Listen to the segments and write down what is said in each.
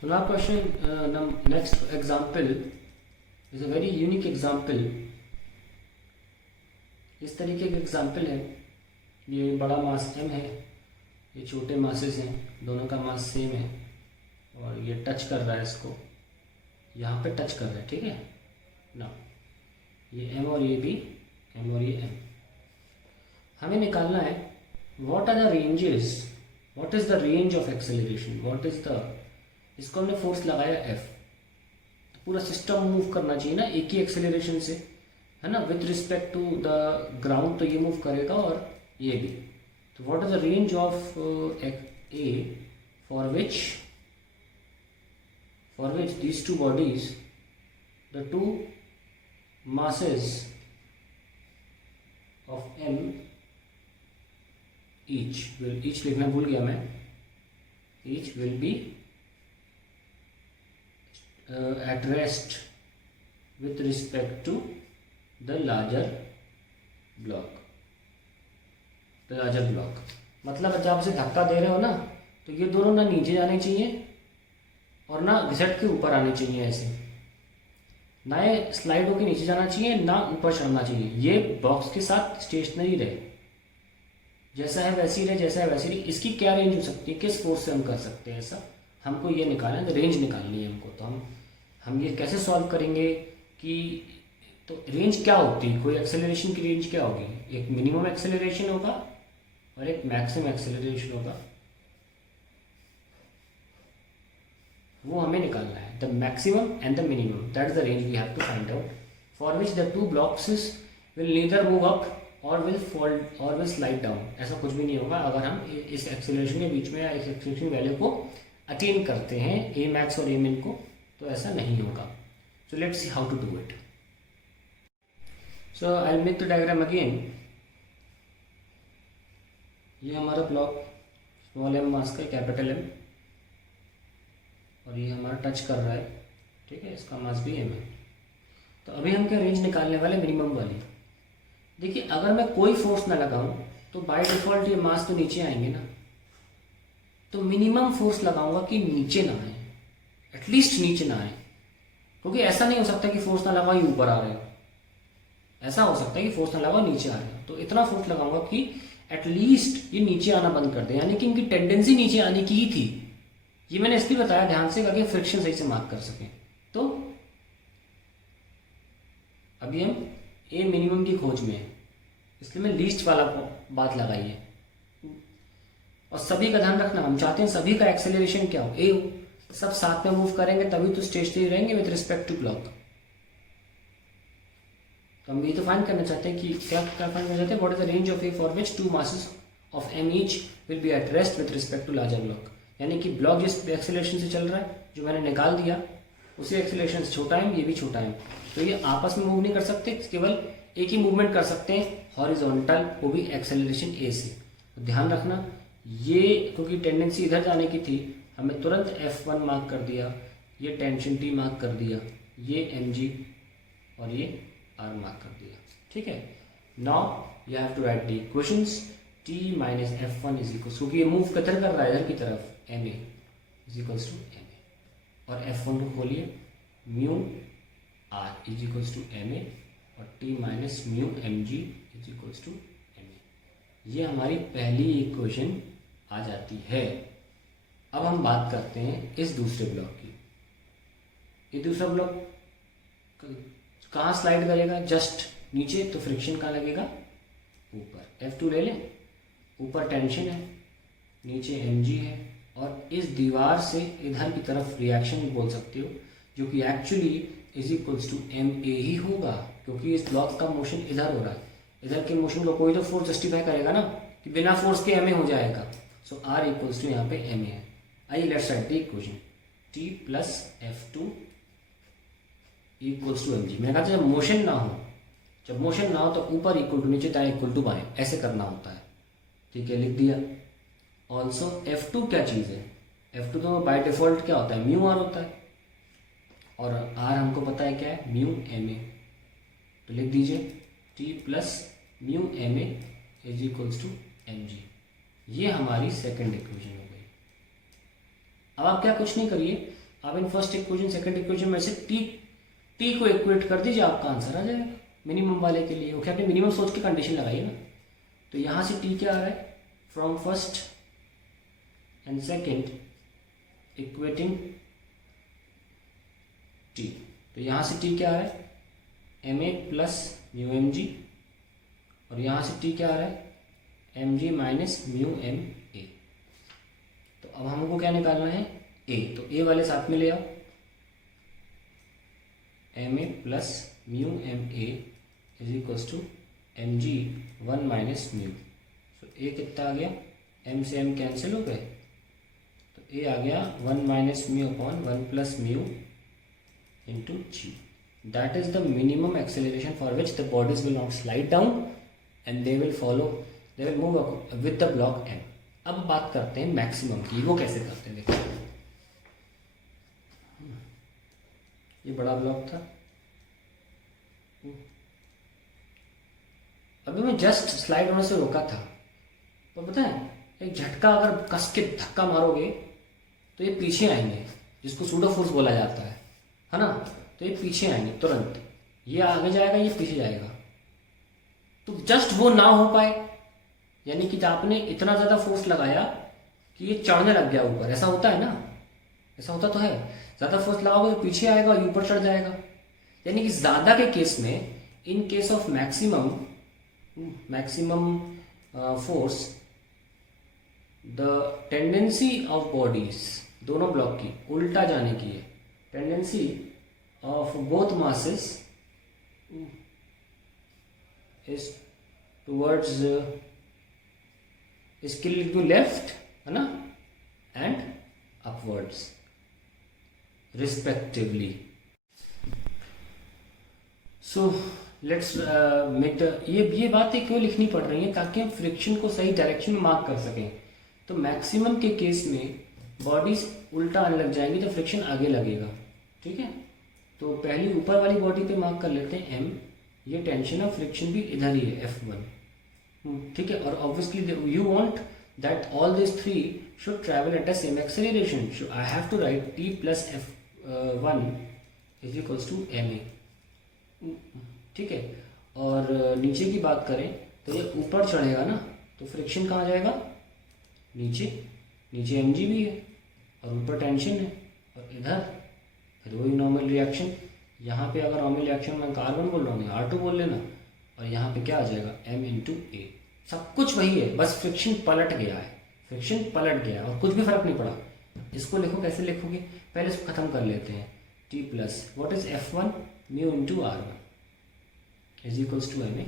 So now question, next example is a very unique example. इस तरीके का example है, ये बड़ा मास m है, ये छोटे मासेस हैं, दोनों का मास सेम है और ये टच कर रहा है इसको, यहाँ पे टच कर रहा है, ठीक है ना। ये m और ये भी m और ये m। हमें निकालना है what are the ranges, what is the range of acceleration, what is the, इसको हमने फोर्स लगाया F, तो पूरा सिस्टम मूव करना चाहिए ना एक ही एक्सेलरेशन से, है ना, with respect to the ground, तो ये मूव करेगा और ये भी। तो what is the range of a for which these two bodies, the two masses of m each लिखना भूल गया मैं, each will be at rest with respect to the larger block, मतलब जब आप इसे धक्का दे रहे हो ना, तो ये दोनों ना नीचे जाने चाहिए और ना घिसट के ऊपर आने चाहिए, ऐसे ना ये स्लाइड होकर नीचे जाना चाहिए ना ऊपर चढ़ना चाहिए, ये बॉक्स के साथ स्टेशनरी रहे, जैसा है वैसी रहे, जैसा है वैसी रहे। इसकी क्या रेंज हो सकती है, किस फोर्स से हम कर सकते हैं ऐसा, हमको ये निकालना है, रेंज निकालनी है हमको। तो हम ये कैसे सॉल्व करेंगे कि, तो रेंज क्या होती है, कोई एक्सेलरेशन की रेंज क्या होगी, एक मिनिमम एक्सेलरेशन होगा और एक मैक्सिमम एक्सेलरेशन होगा, वो हमें निकालना है। The maximum and the minimum, that is the range we have to find out, for which the two blocks will neither move up or will fall or will slide down. ऐसा कुछ भी नहीं होगा अगर हम इस एक्सेलरेशन के बीच में या इस एक्सेलरेशन वैल्यू को अटेन करते हैं, ए मैक्स और ए मिन को, तो ऐसा नहीं होगा। So let's see how to do it. So I will make the diagram again. ये हमारा ब्लॉक स्मॉल एम मास का, कैपिटल एम, और ये हमारा टच कर रहा है, ठीक है, इसका मास भी एम है। तो अभी हम क्या रेंज निकालने वाले, मिनिमम वाली। देखिए अगर मैं कोई फोर्स ना लगाऊं तो बाय डिफॉल्ट ये मास तो नीचे आएंगे ना, तो मिनिमम फोर्स लगाऊंगा कि नीचे ना आए, एटलीस्ट नीचे ना आए, क्योंकि ऐसा नहीं हो सकता कि फोर्स ना लगाओ ये ऊपर आ रहे हो, ऐसा हो सकता है कि फोर्स ना लगाओ नीचे आ रहे हो। तो इतना फोर्स लगाऊंगा कि एटलीस्ट ये नीचे आना बंद कर दे, यानी कि इनकी टेंडेंसी नीचे आने की ही थी। ये मैंने इसलिए बताया ध्यान से ताकि फ्रिक्शन सही से मार्क कर सकें। तो अभी हम ए मिनिमम की खोज में है, इसलिए मैं लीस्ट वाला बात लगाई है, और सभी का ध्यान रखना, हम चाहते हैं सभी का एक्सेलरेशन क्या हो, ए हो, सब साथ में मूव करेंगे तभी तो स्टेशनरी रहेंगे विद रिस्पेक्ट टू ब्लॉक। तो हम ये तो फाइंड करना चाहते हैं कि क्या फाइंड करना चाहते हैं, what is the range of a for which two masses of M each will be at rest with respect to larger block. यानी कि ब्लॉक जिस एक्सेलरेशन से चल रहा है, जो मैंने निकाल दिया, उसी एक्सेलरेशन से छोटा है, ये भी छोटा है, तो ये आपस में मूव नहीं कर सकते, केवल एक ही मूवमेंट कर सकते हैं, हॉरिजॉन्टल, वो भी एक्सेलरेशन ए से। तो ध्यान रखना, ये क्योंकि टेंडेंसी इधर जाने की थी, हमें तुरंत F1 मार्क कर दिया, ये टेंशन T मार्क कर दिया, ये mg और ये r मार्क कर दिया, ठीक है। Now you have to write the equations, T minus F1 is equal, क्योंकि ये मूव किधर कर रहा है, इधर की तरफ, ma is equals to ma, और F1 को खोलिए, mu r is equals to ma और T minus mu mg is equals to ma। ये हमारी पहली इक्वेशन आ जाती है। अब हम बात करते हैं इस दूसरे ब्लॉक की। ये दूसरा ब्लॉक कहाँ स्लाइड करेगा, जस्ट नीचे, तो फ्रिक्शन कहाँ लगेगा, ऊपर। F2 ले लें, ऊपर टेंशन है, नीचे mg है, और इस दीवार से इधर की तरफ रिएक्शन बोल सकते हो, जो कि actually is equals to ma ही होगा, क्योंकि इस ब्लॉक का मोशन इधर हो रहा है, इधर के मोशन को कोई तो फोर्स जस्टिफाई करेगा ना, कि बिना फोर्स के ma हो जाएगा। सो r इक्वल्स टू यहाँ पे ma है। आइए let's write the equation, t plus F2 equals to mg। मैंने कहा जब मोशन ना हो, तो ऊपर इक्वल टू नीचे, दाएं इक्वल टू बाएं, ऐसे करना होता है, ठीक है, लिख दिया। ऑल्सो F2 क्या चीज़ है, F2 तो बाय डिफॉल्ट क्या होता है, म्यू आर होता है, और r हमको पता है क्या है, म्यू ma, तो लिख दीजिए t plus mu ma is equals to mg। ये हमारी सेकंड इक्वेशन हो गई। अब आप क्या कुछ नहीं करिए, आप in first equation second equation में से टी को इक्वेट कर दीजिए, आपका आंसर आ जाएगा मिनिमम वाले के लिए। ओके, आपने मिनिमम सोच के कंडीशन लगाई ना। तो यहाँ से टी क्या आ रहा है, from first and second equating T, तो यहाँ से टी क्या आ रहा है, M A plus mu M G, और यहाँ से टी क्या आ रहा है, M G minus mu M A. तो अब हमको क्या निकालना है, ए, तो ए वाले साथ में ले आओ, M A plus mu M A is equal to M G 1 minus mu. तो ए कितना आ गया, एम से एम कैंसिल हो गए, तो ए आ गया 1 minus mu upon 1 plus mu into G. That is the minimum acceleration for which the bodies will not slide down and they will follow, they will move with the block M. अब बात करते हैं maximum की, वो कैसे करते हैं। देखो ये बड़ा ब्लॉक था, अभी मैं जस्ट स्लाइड होने से रोका था, तो पता है एक झटका अगर कस के धक्का मारोगे तो ये पीछे आएंगे, जिसको सूडो फोर्स बोला जाता है ना। तो ये पीछे आएंगे तुरंत, ये आगे जाएगा, ये पीछे जाएगा। तो जस्ट वो ना हो पाए, यानी कि आपने इतना ज़्यादा फोर्स लगाया कि ये चढ़ने लग गया ऊपर, ऐसा होता है ना, ऐसा होता तो है। ज़्यादा फोर्स लगाओगे तो पीछे आएगा और ऊपर चढ़ जाएगा। यानी कि ज़्यादा के केस में, in case of maximum force, the tendency of bodies, दोनों ब्लॉक की उल्टा जाने की है, tendency of both masses is towards, इसके लिए टू लेफ्ट है ना, and upwards respectively. So let's make the, ये बातें क्यों लिखनी पड़ रही हैं, ताकि हम फ्रिक्शन को सही डायरेक्शन में मार्क कर सकें। तो मैक्सिमम के केस में बॉडीज उल्टा आने लग जाएंगी तो फ्रिक्शन आगे लगेगा, ठीक है। तो पहली ऊपर वाली बॉडी पे मार्क कर लेते हैं एम, ये टेंशन ऑफ फ्रिक्शन भी इधर ही है F1, ठीक है। और obviously you want that all this three should travel at a same acceleration, so I have to write T plus F1 is equals to M A, ठीक है। और नीचे की बात करें तो ये ऊपर चढ़ेगा ना, तो फ्रिक्शन कहाँ जाएगा, नीचे, नीचे एम जी भी है और ऊपर टेंशन है, और इधर फिर वही नॉर्मल रिएक्शन। यहाँ पे अगर नॉर्मल रिएक्शन में कार्बन बोल रहा हूँ, R2 बोल लेना, और यहाँ पे क्या आ जाएगा, M इंटू ए। सब कुछ वही है, बस फ्रिक्शन पलट गया है, फ्रिक्शन पलट गया और कुछ भी फर्क नहीं पड़ा। इसको लिखो, कैसे लिखोगे, पहले इसको खत्म कर लेते हैं। T plus what is F1 mu into R1 is equals to M A.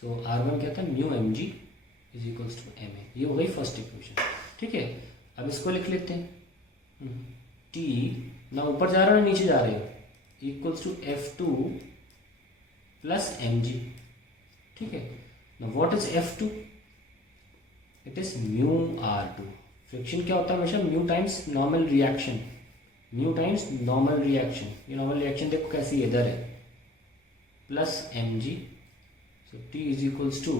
So R1 क्या था, mu M G is equals to M A. ये हो गई फर्स्ट इक्वेशन, ठीक है। अब इसको लिख लेते हैं, T ना ऊपर जा रहे हो ना नीचे जा रहे हो, equals to F2 plus M G, ठीक है। ना what is F2, it is mu R2। Friction क्या होता है हमेशा, mu times normal reaction, mu times normal reaction. ये नॉर्मल रिएक्शन देखो कैसी इधर है, plus M G. So T is equals to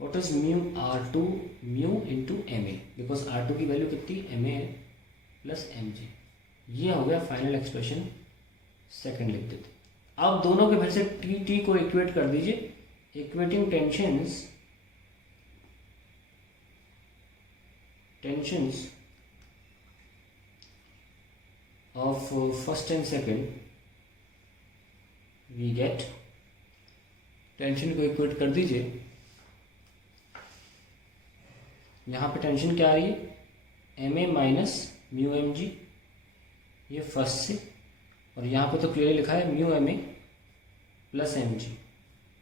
what is mu R2 mu into M A, because R2 की वैल्यू कितनी, एम ए है, plus M G. ये हो गया फाइनल एक्सप्रेशन, सेकंड लिख देते। अब दोनों के फिर से टी को इक्वेट कर दीजिए, equating tensions of first and second, we get, tension को इक्वेट कर दीजिए। यहाँ पे टेंशन क्या आ रही है, M A minus mu M G, ये फर्स्ट से, और यहाँ पे तो क्लियरली लिखा है mu M A plus M G.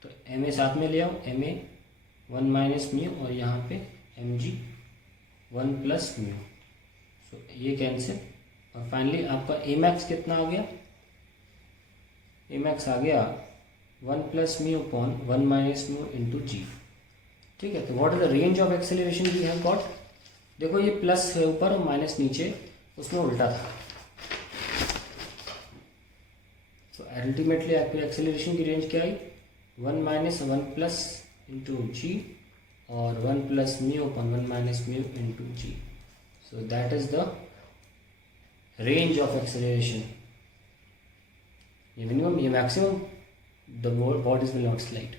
तो एम ए साथ में ले आओ, एम ए 1 माइनस म्यू, और यहाँ पे एम जी 1 प्लस म्यू। सो ये कैंसिल, और फाइनली आपका ए मैक्स कितना आ गया, ए मैक्स आ गया 1 plus mu upon 1 minus mu into g, ठीक है। तो what is the range of acceleration we have got, देखो ये प्लस है ऊपर और माइनस नीचे, उसमें उल्टा था। तो अल्टीमेटली आपकी एक्सेलरेशन की रेंज क्या आई, 1 माइनस 1 प्लस इंटू जी, और 1 plus mu upon 1 minus mu into G. So that is the range of acceleration, ये मिनिमम, ये maximum, the bodies will not slide.